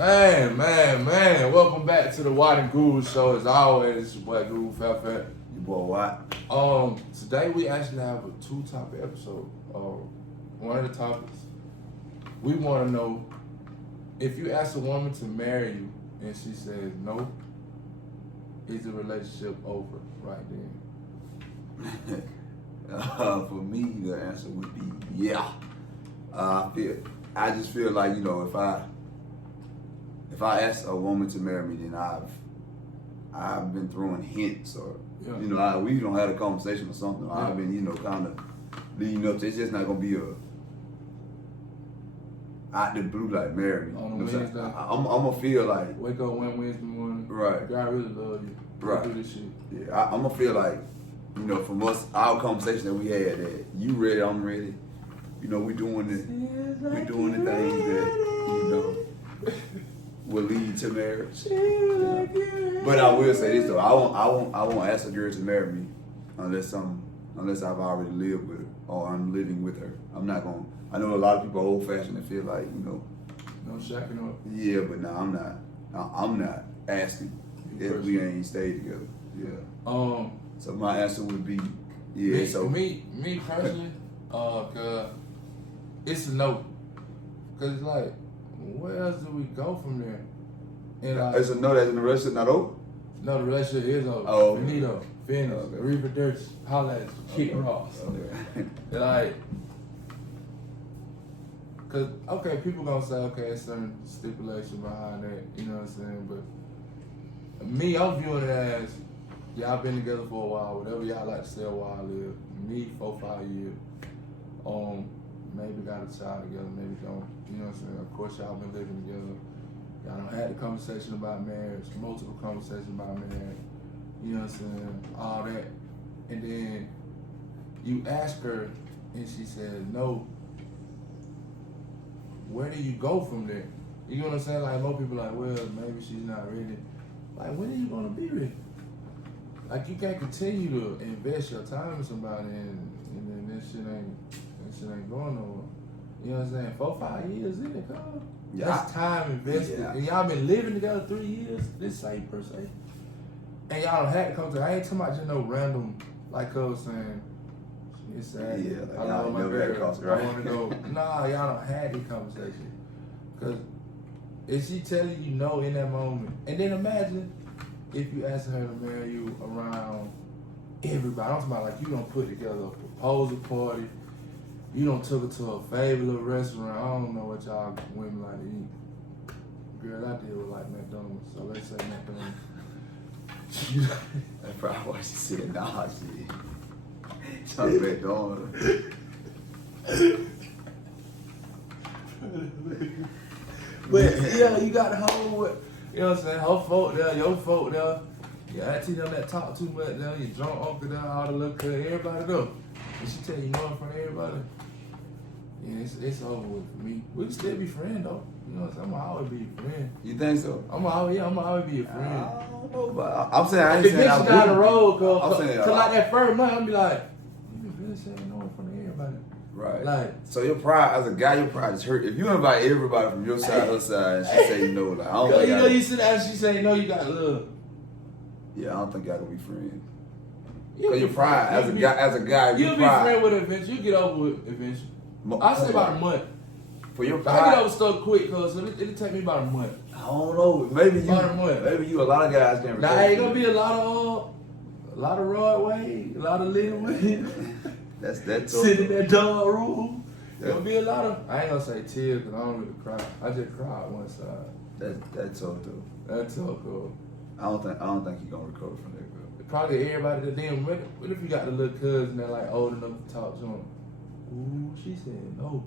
Man. Welcome back to the Watt&GuruShow. As always, it's your boy Guru Fat. Your boy Watt. Today we actually have a two-topic episode. One of the topics, we want to know if you ask a woman to marry you and she says no, is the relationship over right then? For me, the answer would be yeah. I just feel like, if I ask a woman to marry me, then I've been throwing hints, or we don't have a conversation or something. Yeah. I've been kind of leading up to. It's just not gonna be out the blue like marry me. On Wednesday, I'm gonna feel like wake up one Wednesday morning. Right. God really love you. Right. Do this shit. Yeah. I'm gonna feel like from us, our conversation that we had, that you ready, I'm ready. We doing the things that will lead to marriage. But I will say this though, I won't ask a girl to marry me unless I've already lived with her or I'm living with her. I'm not gonna. I know a lot of people are old fashioned and feel like no shacking up. Yeah, but no, I'm not. I'm not asking if we ain't stayed together. Yeah. So my answer would be yeah. Me personally, cause it's a no. Cause it's like, where else do we go from there? And it's a no that the relationship not over? No, the relationship is over. Oh, okay. Finito, finish, Reaper Dirty, holla at you, kick rocks. Okay. Cause people gonna say it's certain stipulation behind that, you know what I'm saying? But me, I'm viewing it as y'all been together for a while, whatever y'all like to say a while live. Me, 4-5 years. Maybe got a child together, maybe don't. You know what I'm saying? Of course, y'all been living together. Y'all done had a conversation about marriage, multiple conversations about marriage. You know what I'm saying? All that. And then you ask her and she says no. Where do you go from there? You know what I'm saying? Like, most people like, well, maybe she's not ready. Like, when are you gonna be ready? Like, you can't continue to invest your time in somebody and then this shit ain't going nowhere. You know what I'm saying? 4-5 years in it, cuz. Yeah. That's time invested. Yeah. And y'all been living together 3 years, this same per se. And y'all done had to come to, I ain't talking about just no random, like cuz saying, it's sad. Yeah, like I love my right? I want to go. Nah, y'all done had this conversation. Cause if she telling you no in that moment, and then imagine if you ask her to marry you around everybody. I'm talking about like you done put together a proposal party. You done took her to a favorite restaurant. I don't know what y'all women like to eat. Girl, I deal with like McDonald's, so let's say McDonald's. That's probably why she said nah, shit. Something McDonald's. But yeah, you got the whole, you know what I'm saying, her folk there, your folk there, your auntie them that talk too much there, your drunk uncle there, all the little cuz, everybody there. And she tell you no in front of everybody. Yeah, it's over with for me. We can still be friends though. You know what I'm saying? I'm gonna always be your friend. You think so? I'm gonna always be your friend. I don't know, but I'm saying I ain't saying I would. Down the road, cause like that first month, I'm be like, you really saying no in front of everybody. Right. Like, so your pride, as a guy, your pride is hurt. If you invite everybody from your side, her side, and she say no, like I don't think you sit down and she say no, you got love. Yeah, I don't think y'all gonna be friends. Cause your pride, as a guy, you'll be friend with her eventually. You get over it eventually. I say about a month. For your pride, I get over stuff quick, cause it'll take me about a month. I don't know. Maybe you. About a month. Maybe you. A lot of guys can. Now ain't gonna be a lot of Broadway, a lot of Little Wayne. That's sitting in that dog room. There's gonna be a lot of. I ain't gonna say tears, cause I don't really cry. I just cry on one side. That's tough though. That's tough, though. I don't think you're gonna recover from that, girl. Probably everybody that damn. What if you got the little cousin that like old enough to talk to him? Ooh, she said no.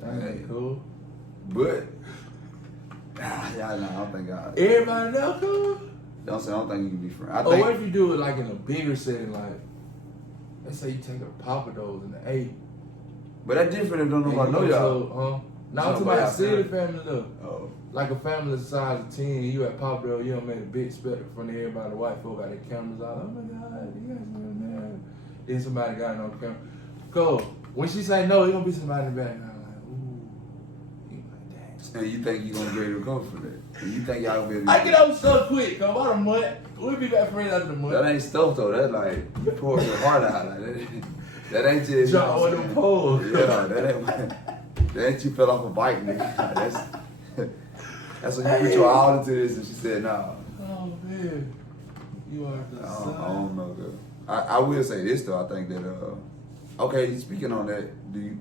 That ain't cool. But I don't think everybody else cool. I don't think you can be friends. What if you do it like in a bigger setting, like let's say you take a Papa Do's in the 8. But that's different if don't nobody know y'all. Now I'm talking about a city family though. Oh. Like a family the size of 10, you at Papa Do's, you don't make a big spectacle in front of everybody. The white folk got their cameras out. Oh my God, you guys are mad. Then somebody got no camera. Go. When she say no, it's gonna be somebody in the back. And I'm like, ooh. You like, dang. And you think you gonna be able to go for that? And you think y'all gonna be able to I get over so quick, cause about a month. We'll be back friends after the month. That ain't stuff though. That's like you pour your heart out. Like that ain't just Drop one of them poles. Yeah, that ain't you fell off a bike, nigga. That's when you put your all into this, and she said, "Nah." Oh man, you are the I son. don't know, girl. I will say this though. I think that okay. Speaking on that,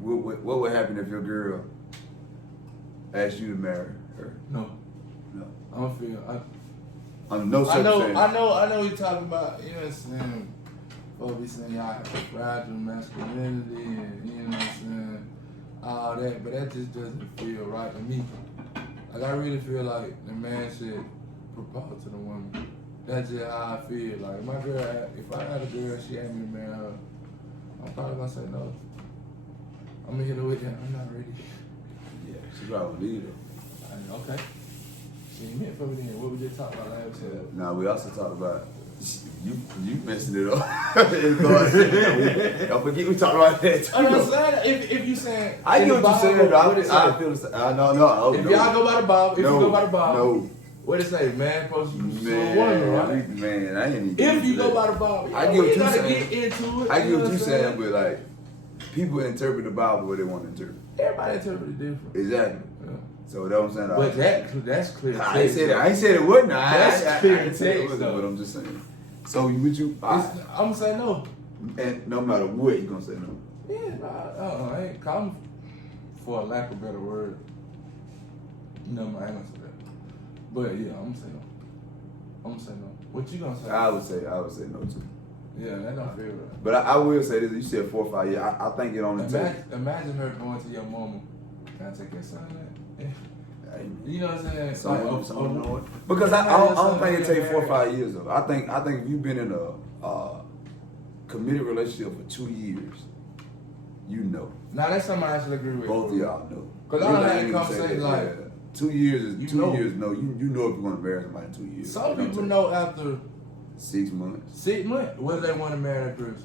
what would happen if your girl asked you to marry her? No, No. I don't feel. On no circumstance. I know what you're talking about. You know what I'm saying? Folks be saying y'all have fragile masculinity and you know what I'm saying, all that, but that just doesn't feel right to me. Like I really feel like the man should propose to the woman. That's just how I feel. Like my girl, if I had a girl, she asked me to marry her, I'm probably gonna say no. I'm gonna hit her with that. I'm not ready. Yeah, she probably leave her. Okay. She ain't meant for me then. What we just talked about last episode. Now we also talked about you messing it up. Don't forget we talked about that too. I'm not saying if you saying I get what you're saying. Though. What it say? I feel the same. No. If y'all go by the Bible, No. What it say? Man supposed to be a Man, woman, right? man, I ain't even. If you go by the Bible, I get what you gotta saying. get into it. I get what you're saying, but like people interpret the Bible the way they want to interpret. Everybody interpret it different. Exactly. Yeah. So that's what I'm saying. But that's clear. I ain't said it wasn't. That's clear I ain't said it wasn't, text, but I'm just saying. So would you? I'm gonna say no. And no matter what, you gonna say no. Yeah, I ain't calling for a lack of a better word. No, I ain't gonna say that. But yeah, I'm gonna say no. I'm gonna say no. What you gonna say? I would say no too. Yeah, that don't feel right. But I will say this. You said 4 or 5 years. I think it only takes. Imagine her going to your mama. Can I take your son? Yeah. Hey, You know what I'm saying? Someone because I don't think it takes 4 or 5 years though. I think if you've been in a committed relationship for 2 years, you know. Now that's something I actually agree with. Both of y'all know. Because I don't have a conversation like 2 years is you 2 know. years. No, you know if you're gonna marry somebody in 2 years. Some people know after 6 months. 6 months whether they want to marry that person.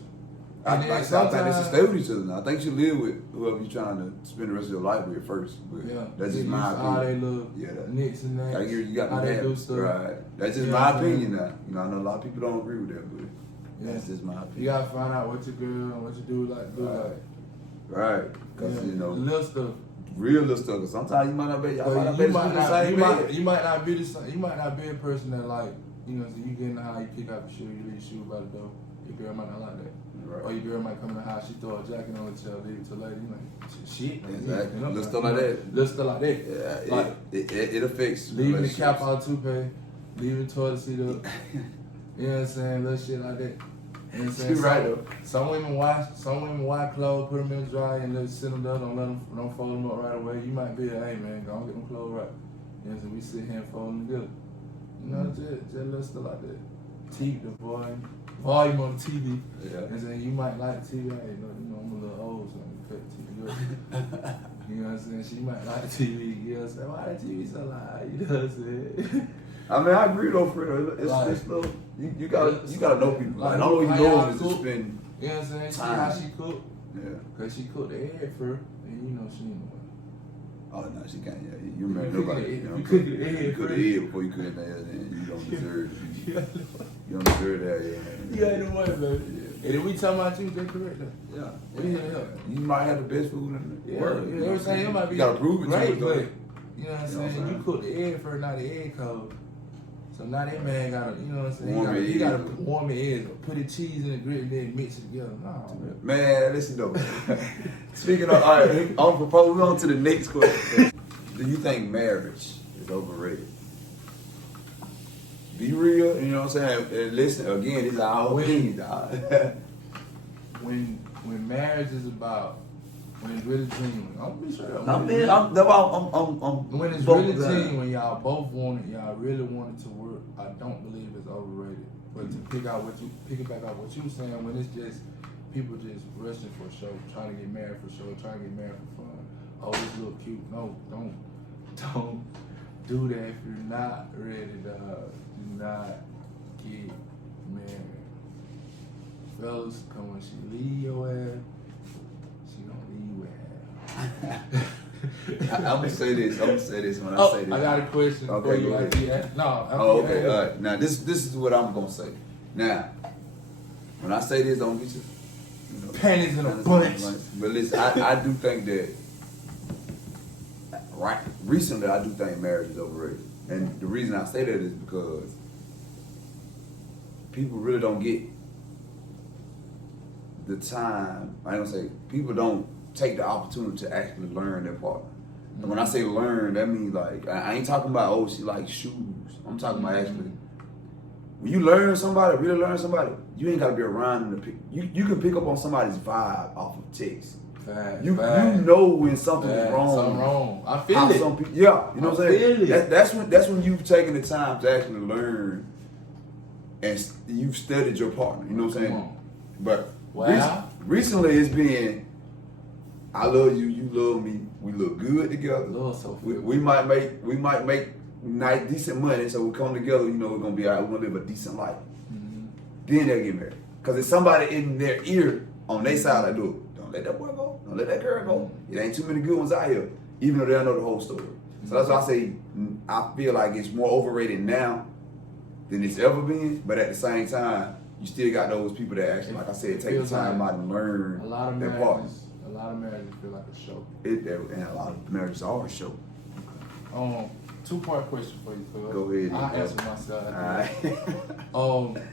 I And think they should stay with each other now. I think you should live with whoever you're trying to spend the rest of your life with first. But Yeah, that's just my all they opinion. little nicks and that. You got how to they have do stuff. right. That's just You know my what I'm saying? opinion now. You know, I know a lot of people don't agree with that, but that's just my opinion. You gotta find out what you do and what you do like. Right. Because Yeah, you know, little stuff. real little stuff. 'Cause sometimes you might not be. You Y'all might not be the same bed. you might not be the same. You might not be a person that like, you know, so you get in the house, you pick out the shoe, you leave the shoe by the door. Your girl might not like that. Right. Or your girl might come in the house, she throw a jacket on the chair, leave it till later. You like, shit. Exactly. You know, Little stuff like that. Little stuff like that. Yeah, Like, it affects leaving the relationships. cap out toupee, leaving the toilet seat up. You know what I'm saying? Little shit like that. You know what I'm saying? You're right though. Some women wash clothes, put them in the dryer, and let sit them down. Don't fold them up right away. You might be, hey man, go and get them clothes right. You know what I'm saying? We sit here and fold them together. You know, just little stuff like that. The volume on the TV. Yeah. And saying you might like TV. Hey, you know, I'm a little old, so I'm cut the TV up. You know what I'm saying? She might like TV. You know what I'm saying? Why the TV so loud? You know what I'm saying? I mean, I agree though, Fred. It's Like, little. You gotta know people. Like, Like, the only way you how know y'all them is to cook. spend. You know what I'm saying? See Time. how she cook. Yeah. Cause she cooked the egg first, and you know she ain't the one. Oh no, she can't. Yeah, you marry nobody. You know, You cook the egg you cook the first. egg before you cook anything else, and you don't deserve. You don't deserve that. Yeah. You ain't the one, baby. Yeah. And if we talking about you, they correct that. Yeah. Yeah. You might have the best food in the world. Yeah, everything it might be You gotta prove it great, to but it. you know what I'm You know what I'm saying? saying? You cook the egg first, not the egg cold. So now that man gotta, you know what I'm saying? Warm He the gotta egg. warm the eggs, put the cheese in the grill, and then mix it together. No, man. Man, listen though. Speaking of, all right, on propose, we're on to the next question. Do you think marriage is overrated? Be real, you know what I'm saying? And listen, again, these are our opinions, dog. When marriage is about, when it's really genuine, I'm gonna be straight up. I'm When it's really genuine, when y'all both want it, y'all really want it to work, I don't believe it's overrated. But to pick it back out what you were saying, when it's just people just rushing for show, trying to get married for show, trying to get married for fun. Oh, this look cute. No, don't do that if you're not ready, dog. Do not get married. Fellas, come when she leave your ass, she don't leave you with half. I'm gonna say this when I say this. I got a question Okay, for you. go ahead. No. Oh, okay. All right. Now this is what I'm gonna say. Now, when I say this, don't get you. Panties in a bunch. But listen, I do think that recently I do think marriage is overrated. And the reason I say that is because people really don't get the time. I don't say people don't take the opportunity to actually learn their partner. And when I say learn, that means like I ain't talking about she likes shoes. I'm talking about actually when you learn somebody, really learn somebody, you ain't gotta be around them to pick. You can pick up on somebody's vibe off of text. You know when something is wrong. Something wrong. I feel it. Some people, yeah, you know what I'm saying. That's when you've taken the time to actually learn, and you've studied your partner. You know what I'm saying. But recently it's been, I love you, you love me. We look good together. We might make nice, decent money, so we come together. You know, we're gonna be all right. We're gonna live a decent life. Then they'll get married. Cause there's somebody in their ear on their side like, look, don't let that boy go. Don't let that girl go. It ain't too many good ones out here, even though they don't know the whole story. So that's why I say I feel like it's more overrated now than it's ever been. But at the same time, you still got those people that actually, like I said, take the time out and learn their partner. A lot of marriages feel like a show. And a lot of marriages are a show. Two-part question for you, cuz. Go ahead. I'll answer myself. All right.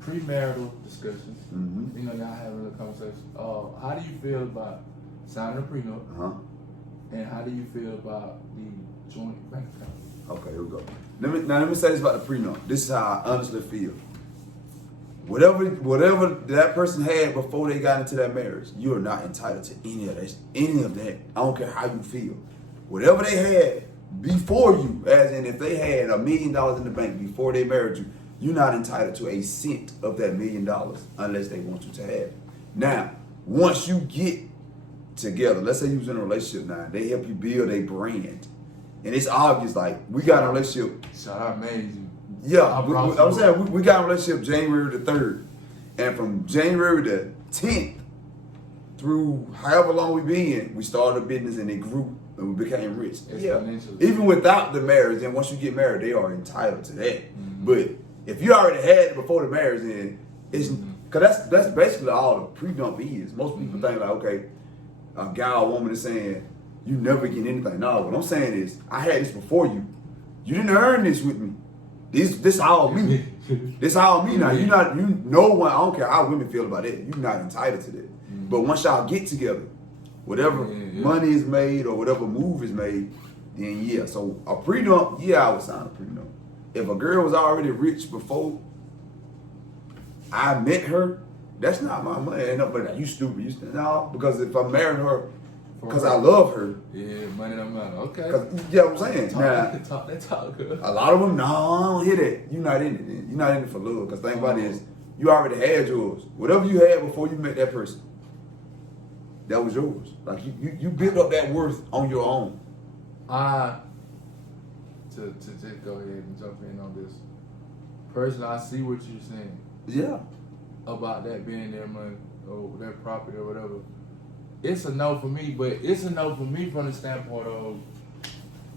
Premarital discussions. You know, y'all having a conversation. How do you feel about signing a prenup? And how do you feel about the joint bank account? Okay, here we go. Let me say this about the prenup. This is how I honestly feel. Whatever that person had before they got into that marriage, you are not entitled to any of that. I don't care how you feel. Whatever they had before you, as in if they had $1 million in the bank before they married you, you're not entitled to a cent of that $1 million unless they want you to have it. Now, once you get together, let's say you was in a relationship now, they help you build a brand. And it's obvious, like, we got a relationship. Shout out, amazing. Yeah, I'm saying we got a relationship January the 3rd. And from January the 10th through however long we been, we started a business and it grew and we became rich. Yeah. Even without the marriage, and once you get married, they are entitled to that. But if you already had it before the marriage, then it's because that's basically all the prenup is. Most people think like, okay, a guy or woman is saying you never get anything. No, what I'm saying is I had this before you. You didn't earn this with me. This all me. This all me now. You no one. I don't care how women feel about it. You're not entitled to that. But once y'all get together, whatever money is made or whatever move is made, then yeah. So a prenup, yeah, I would sign a prenup. If a girl was already rich before I met her, that's not my money. Ain't nobody, you stupid. No, because if I married her because I love her. Yeah, money don't matter. Okay. Yeah, I'm saying. Talk, good. A lot of them, no, I don't hear that. You're not in it. You're not in it for love. Because think about it is, you already had yours. Whatever you had before you met that person, that was yours. Like you built up that worth on your own. To just go ahead and jump in on this. Personally, I see what you're saying. Yeah. About that being their money or their property or whatever. It's a no for me, but it's a no for me from the standpoint of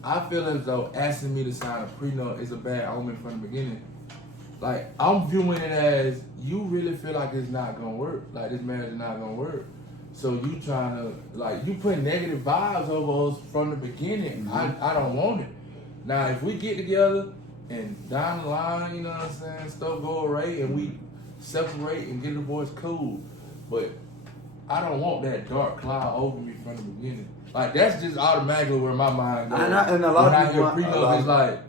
I feel as though asking me to sign a prenup is a bad omen from the beginning. Like, I'm viewing it as you really feel like it's not gonna work, like this marriage is not gonna work. So you trying to, like, you put negative vibes over us from the beginning. I don't want it. Now, if we get together and down the line, you know what I'm saying, stuff go away and we separate and get a divorce, cool. But I don't want that dark cloud over me from the beginning. Like, that's just automatically where my mind goes. And a lot of people, prenup is like,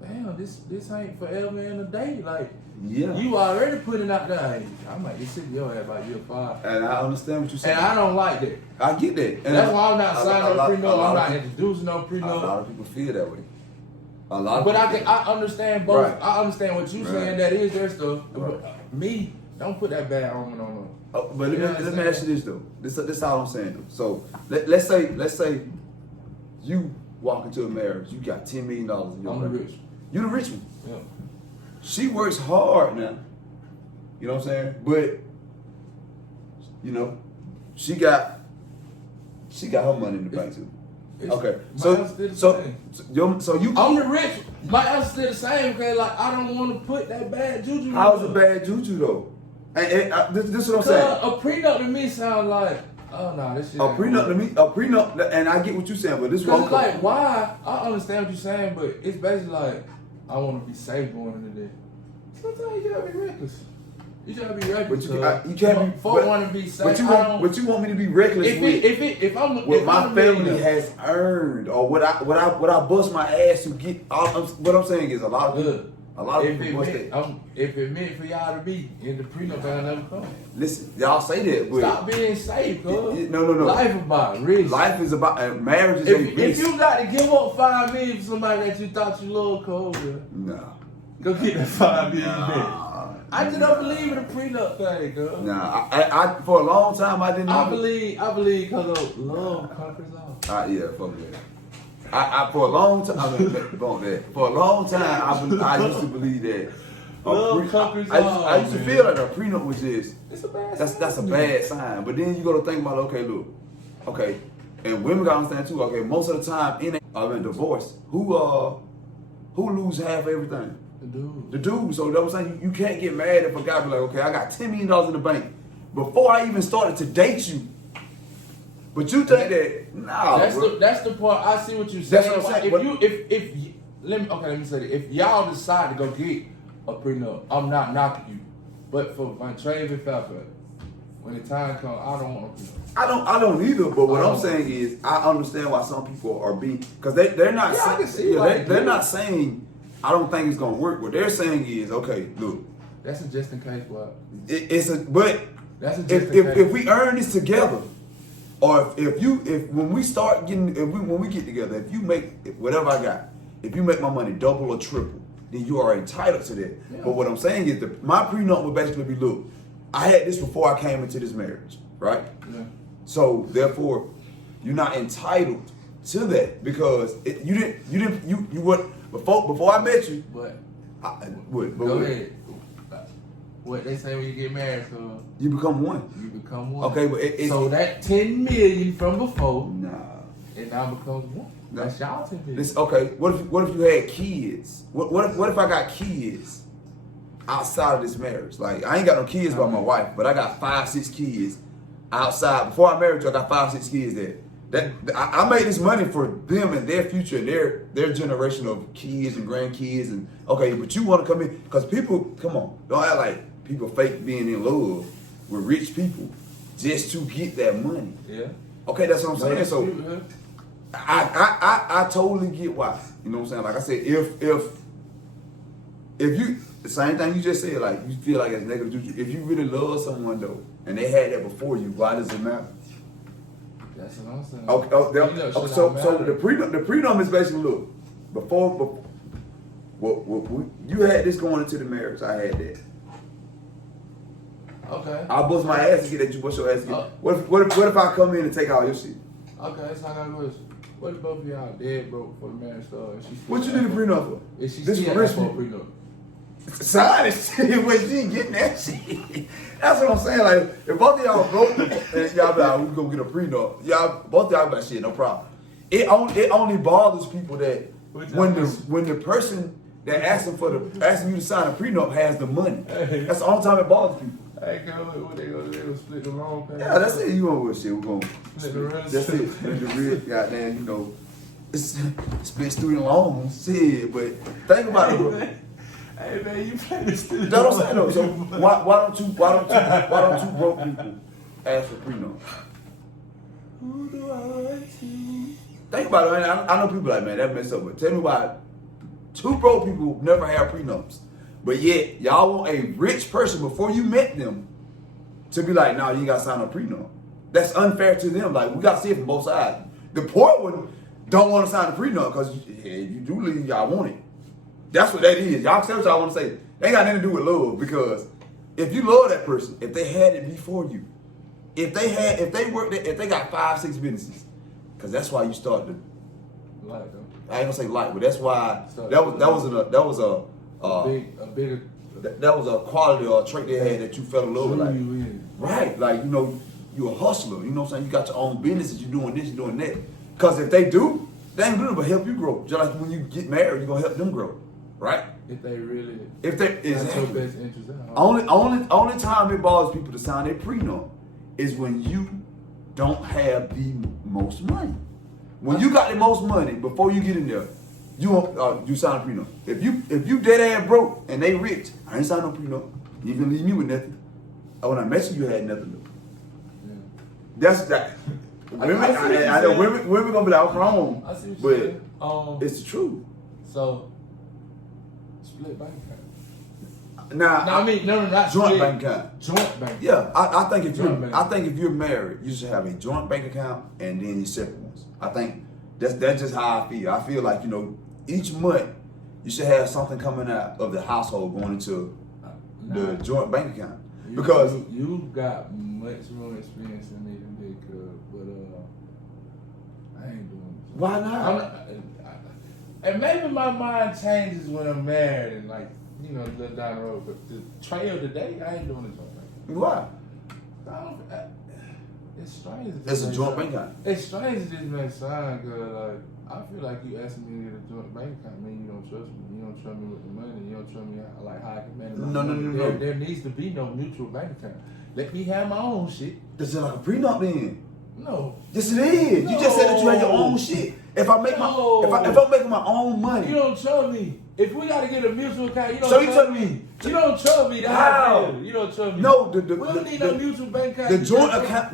damn, this ain't forever and a day. Like, you already putting out there. I might get sick of your ass by year 5. And I understand what you're saying. And I don't like that. I get that. And that's why I'm not signing a prenup. I'm not introducing no prenup. A lot of people feel that way. But I understand both. Right. I understand what you're saying. That is their stuff. Right. But me, don't put that bad omen on them. But let me ask you this though. This is all I'm saying though. So let's say you walk into a marriage. You got $10 million in your I'm the rich. You the rich one. Yeah. She works hard now. You know what I'm saying? But you know, she got She got her money in the bank too. Okay, my answer still the same. so you. I'm the rich. My answer still the same because like I don't want to put that bad juju. How's it bad juju though? And this is what I'm saying. A prenup to me sounds like, oh no, this shit. A prenup, and I get what you're saying, but this one. Like, why? I understand what you're saying, but it's basically like I want to be safe going into this. Sometimes you gotta be reckless. You gotta be reckless. But you can't be. For want to be safe. But you want me to be reckless if my family has earned, or what I bust my ass to get. What I'm saying is a lot of people bust that. If it meant for y'all to be in the prenup, I'll never come. Listen, y'all say that, but stop being safe, cuz. No. Life about risk. Life is about marriage is a risk. If you got to give up $5 million for somebody that you thought you loved, cuz. No. Go get that $5 million back. I just don't believe in the prenup thing, girl. Nah, I for a long time I didn't. I believe because love conquers all. Yeah, fuck that. I for a long time, for a long time, I used to believe that. Love conquers all. I used to feel like a prenup was just. It's a bad sign. That's a bad sign. But then you got to think about, okay, and women got to understand too. Okay, most of the time in divorce, who lose half everything? The dude. So that's what I'm saying. You can't get mad if a guy be like, okay, I got $10 million in the bank before I even started to date you. But you think that that's the part. I see what you're saying. That's what I'm saying. Let me say that. If y'all decide to go get a prenup, I'm not knocking you. But for my trade with Falcon, when the time comes, I don't want a prenup. I don't either. But what I'm saying is, I understand why some people are being, because they're not they're not saying I don't think it's gonna work. What they're saying is, okay, look, that's a just in case. What? If we earn this together, or when we get together, if you make whatever I got, if you make my money double or triple, then you are entitled to that. Yeah. But what I'm saying is my prenup would basically be, look, I had this before I came into this marriage, right? Yeah. So therefore, you're not entitled to that because you what before I met you. Go ahead. What they say when you get married, so you become one. Okay, but so that $10 million from before, it now becomes one. That's y'all $10 million. Okay, what if you had kids? What if I got kids outside of this marriage? Like I ain't got no kids by my wife, but I got 5-6 kids outside. Before I married you, I got 5-6 kids there. That I made this money for them and their future, and their generation of kids and grandkids, and okay, but you want to come in because people, come on, don't act like people fake being in love with rich people just to get that money. Yeah. Okay, that's what I'm saying. So I totally get why. You know what I'm saying? Like I said, if you the same thing you just said, like you feel like it's negative. If you really love someone though, and they had that before you, why does it matter? That's what I'm saying. Okay, so the prenup is basically, look, before you had this going into the marriage, I had that. Okay. I bust my ass to get that, you bust your ass to get. What if I come in and take all your shit? Okay, so I got a question. What if both of y'all dead broke before the marriage started? What you need a prenup for? Is she still rich for a prenup? Sign it shit when she ain't getting that shit. That's what I'm saying. Like, if both of y'all broke and y'all be like, we gonna get a prenup, both of y'all be like, shit, no problem. It only bothers people that when the person that asking you to sign a prenup has the money. That's the only time it bothers people. Hey, girl, what they gonna do? They gonna split the wrong pay? Yeah, that's it. You know what shit? We're gonna split the real. That's it. Split the real. Goddamn, split student loans. Shit, but think about it, bro. Hey man, you play this student. That's what I'm saying though. So why don't two broke people ask for prenup? Who do I like to? Think about it, man. I know people like, man, that messed up. But tell me why 2 broke people never have prenups, but yet y'all want a rich person before you met them to be like, nah, you ain't got to sign a prenup. That's unfair to them. Like, we got to see it from both sides. The poor one don't want to sign a prenup because you do leave, y'all want it. That's what that is. Y'all say what y'all want to say. They ain't got nothing to do with love, because if you love that person, if they had it before you, if they got 5-6 businesses, because that's why you start to like them. I ain't gonna say like, but that's why that was a quality or a trait they had that you fell in love with. Like, right, like, you know, you a hustler. You know what I'm saying? You got your own businesses. You doing this, you doing that. Because if they do, they ain't gonna do it but help you grow. Just like when you get married, you're gonna help them grow, right? If they really, that's your best interest. Only time it bothers people to sign their prenup is when you don't have the most money. When you got the most money, before you get in there, you sign a prenup. If you dead ass broke and they rich, I ain't sign no prenup. You ain't gonna leave me with nothing. When I met you had nothing. Yeah. That's that. I know women gonna be like, come on, I see what but you're saying. it's the truth. So split bank account. Now, No, I mean not joint split, bank account. Joint bank. Yeah, I think if you're married, you should have a joint bank account and then your separate ones. I think that's just how I feel. I feel like, you know, each month you should have something coming out of the household going into the joint bank account. Because you got much more experience than me than Big Cub, but I ain't doing it. Why not? And maybe my mind changes when I'm married and like, you know, look down the road. But the trail today, I ain't doing a joint bank. Why? It's strange. It's a joint bank account. It's strange that this makes sense, cause like I feel like you asking me to get a joint bank account. I mean, you don't trust me. You don't trust me with the money. You don't trust me how I can manage my money. No. There needs to be no mutual bank account. Let me have my own shit. That's just like a prenup then. No. Yes, it is. No. You just said that you had your own shit. If I'm making my own money, You don't trust me. If we gotta get a mutual account, you don't So you trust tell me. You don't trust me. That's How? how I feel. You don't trust me. No, we don't need no mutual bank account.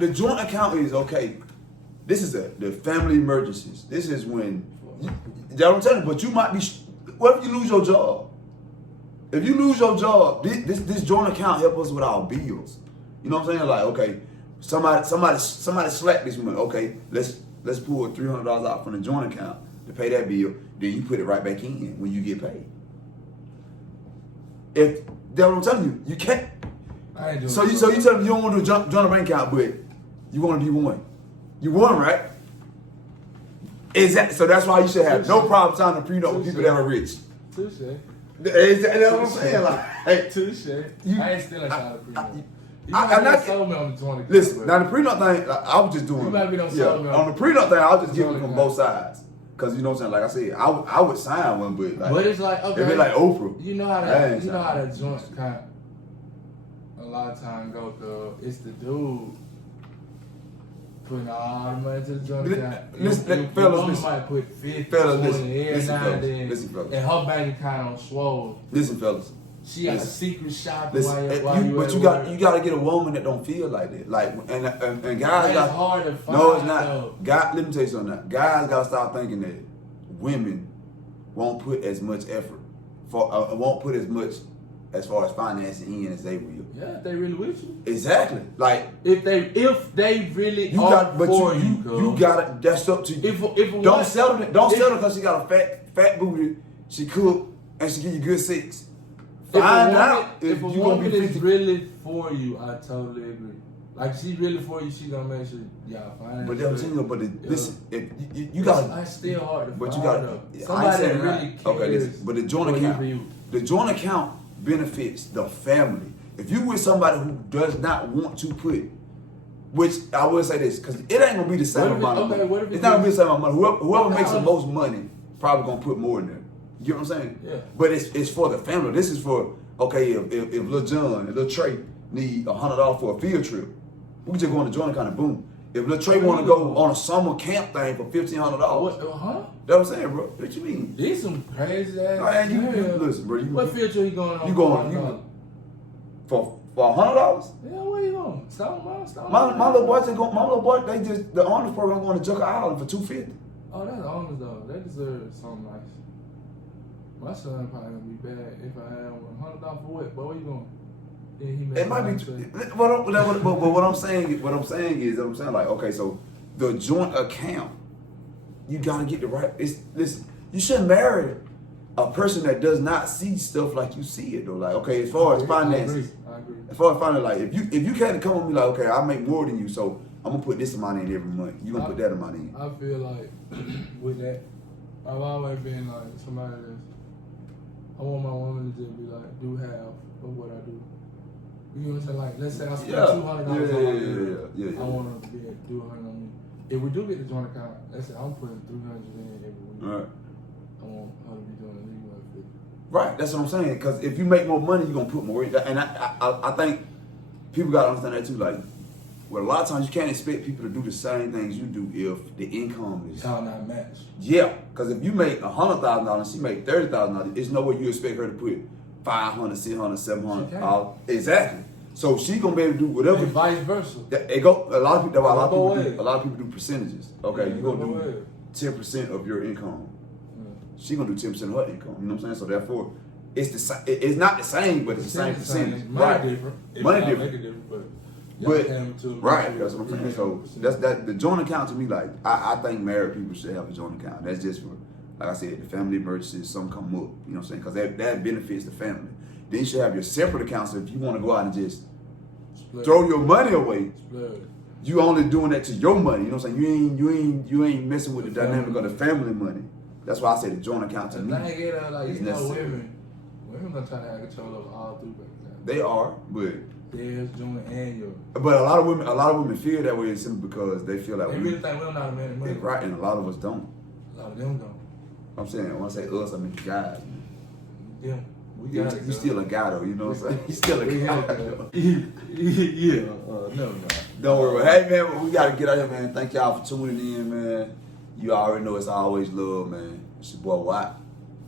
The joint account is okay. This is the family emergencies. This is when y'all don't tell you, but you might be. What if you lose your job? If you lose your job, this joint account help us with our bills. You know what I'm saying? Like, okay, somebody slack this month. Okay, let's pull $300 out from the joint account to pay that bill. Then you put it right back in when you get paid. If that's what I'm telling you, you can't. I ain't doing So you tell me you don't want to do a joint bank account, but you want to be one. You won, right? Exactly. So that's why you should have no problem signing a prenup with people that are rich. Touche. That's what I'm saying. Like, hey, Touche. I ain't still a shot of prenup. You I'm might not be sold me on the joint account. Listen, now the prenup thing, I was just doing. You might be done sold me on the prenup thing, I was just giving joint from account. both sides. Cause you know what I'm saying. Like I said, I would sign one, but like, but it's like, okay, it'd be like Oprah. You know how that joint account a lot of time go through. It's the dude putting all the money to the joint account. Listen, Your woman listen. might put 50, Fellas, 20 listen. every Listen, now fellas. and then, Listen, fellas. and her bank account on swole. Listen, fellas. She got a Listen. secret shop Listen, while you but at you work. got to get a woman that don't feel like that. Like and guys That's got hard to find. no, it's not. Though. God, let me tell you something. Now. Guys got to stop thinking that women won't put as much effort won't put as much as far as financing in as they will. Yeah, if they really with you. Exactly. Like If they really you are got, but for you got it. That's up to you. If Don't settle because she got a fat booty. She cook and she give you good sex. Find out if a you gonna woman be is 50. really for you, I totally agree. Like she's really for you, she gonna make sure y'all find. But I'm telling you, listen, if you got, it's still hard to but find. you got though. I Somebody ain't that saying really that. cares. Okay, listen, but the joint account benefits the family. If you with somebody who does not want to put, which I will say this, because it ain't gonna be the same amount of money. It's not gonna be the same amount of money. Whoever makes the most money probably gonna put more in there. You get what I'm saying? Yeah. But it's for the family. This is for, okay, if Lil John and Lil Trey need $100 for a field trip, we can just go on the joint account and boom. If Lil Trey want to go on a summer camp thing for $1,500, What? Huh? that's what I'm saying, bro. What you mean? These some crazy ass. Man, you listen, bro. What field trip you going on? You going for $100? Yeah, where you going? Stone Mountain. My little boy just go. My little boy, they just the honors program going to Junker Island for $250. Oh, that's honest though. They deserve something nice. My son probably gonna be bad if I had $100 for what? But where you going? It might be, but what I'm saying is like, okay, so the joint account, you gotta get the right. Listen, you shouldn't marry a person that does not see stuff like you see it though. Like, okay, as far as finances, I agree. as far as finance, like if you can't come with me like, okay, I make more than you, so I'm gonna put this amount in every month. You gonna put that amount in. I feel like with that, I've always been like somebody that's. I want my woman to just be like, do half of what I do. You know what I'm saying? Like, let's say I spend Yeah. $200 on my girl. Yeah. I want to be able to do 100 on me. If we do get the joint account, let's say I'm putting 300 in every week. Right. I want her to be doing at least 150. Right, that's what I'm saying. Because if you make more money, you're gonna put more in. And I think people gotta understand that too. Like, well, a lot of times you can't expect people to do the same things you do if the income is. Y'all not matched. Yeah, because if you make $100,000, she make $30,000. There's no way you expect her to put 500, 600, 700. Exactly. So she gonna be able to do whatever. And vice versa. It go. A lot of people. Go away. A lot of people do percentages. Okay, Yeah, you gonna go do away. 10% of your income. Yeah. She gonna do 10% of her income. You know what I'm saying? So therefore, it's the same. It's not the same, but it's the same percentage. Money different. Money Make different. a difference, but Right, that's what I'm saying. So that's the joint account to me. Like I think married people should have a joint account. That's just for, like I said, the family emergencies. Something come up. You know what I'm saying? Because that benefits the family. Then you should have your separate accounts. So if you want to go out and just throw your money away, you only doing that to your money. You know what I'm saying? You ain't messing with the dynamic of the family money. That's why I say the joint account to me is is necessary. Women gonna try to have control of all three bank accounts. They are, but. Theirs, joint, and yours. But a lot of women feel that way simply because they feel like they really think we're not a man of money. Right, and a lot of us don't. A lot of them don't. I'm saying, when I say us, I mean guys. Yeah, You still a guy though, you know what I'm saying? You still a guy though. Yeah, no. Don't worry. Hey man, we gotta get out here, man. Thank y'all for tuning in, man. You already know it's always love, man. It's your boy Watt.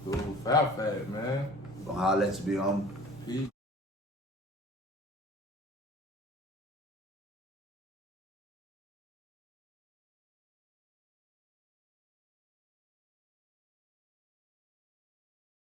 Ooh, fat, man. Gonna holler at you, be on. Peace.